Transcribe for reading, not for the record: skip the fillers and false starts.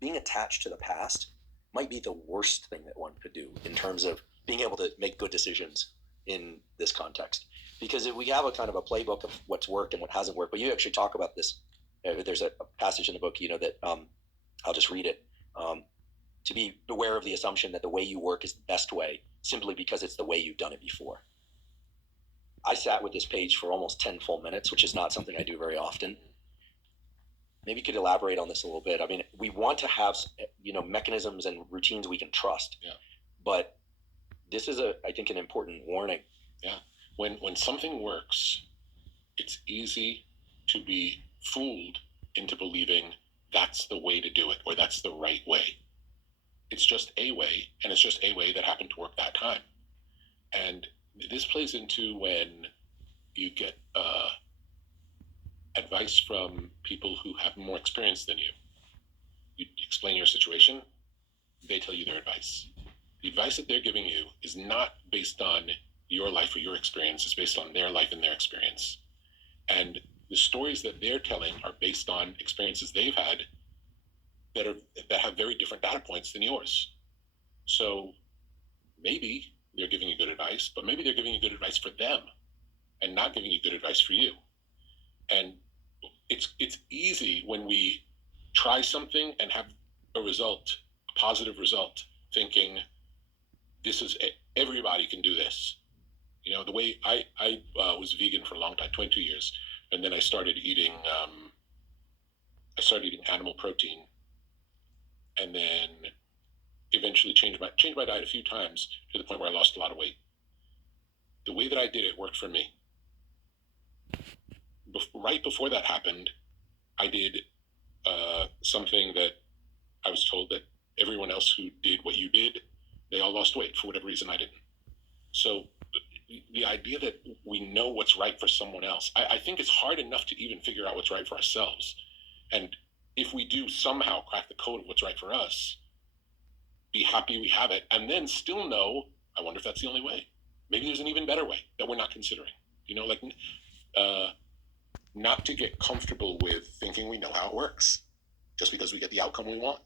being attached to the past might be the worst thing that one could do in terms of being able to make good decisions in this context. Because if we have a kind of a playbook of what's worked and what hasn't worked, but you actually talk about this. There's a passage in the book, that I'll just read it. To be aware of the assumption that the way you work is the best way simply because it's the way you've done it before. I sat with this page for almost 10 full minutes, which is not something I do very often. Maybe you could elaborate on this a little bit. I mean, we want to have, mechanisms and routines we can trust. Yeah. But this is I think, an important warning. Yeah. When something works, it's easy to be fooled into believing that's the way to do it, or that's the right way. It's just a way, and it's just a way that happened to work that time. And this plays into when you get advice from people who have more experience than you. You explain your situation, they tell you their advice. The advice that they're giving you is not based on your life or your experience, it's based on their life and their experience. And the stories that they're telling are based on experiences they've had that have very different data points than yours. So maybe they're giving you good advice, but maybe they're giving you good advice for them and not giving you good advice for you. And it's easy when we try something and have a positive result, thinking everybody can do this. The way I was vegan for a long time, 22 years, and then I started eating animal protein, and then eventually changed my diet a few times to the point where I lost a lot of weight. The way that I did it worked for me. Right before that happened, I did something that I was told that everyone else who did what you did, they all lost weight. For whatever reason, I didn't. So the idea that we know what's right for someone else, I think it's hard enough to even figure out what's right for ourselves. And if we do somehow crack the code of what's right for us, be happy we have it, and then still know, I wonder if that's the only way. Maybe there's an even better way that we're not considering. Not to get comfortable with thinking we know how it works just because we get the outcome we want.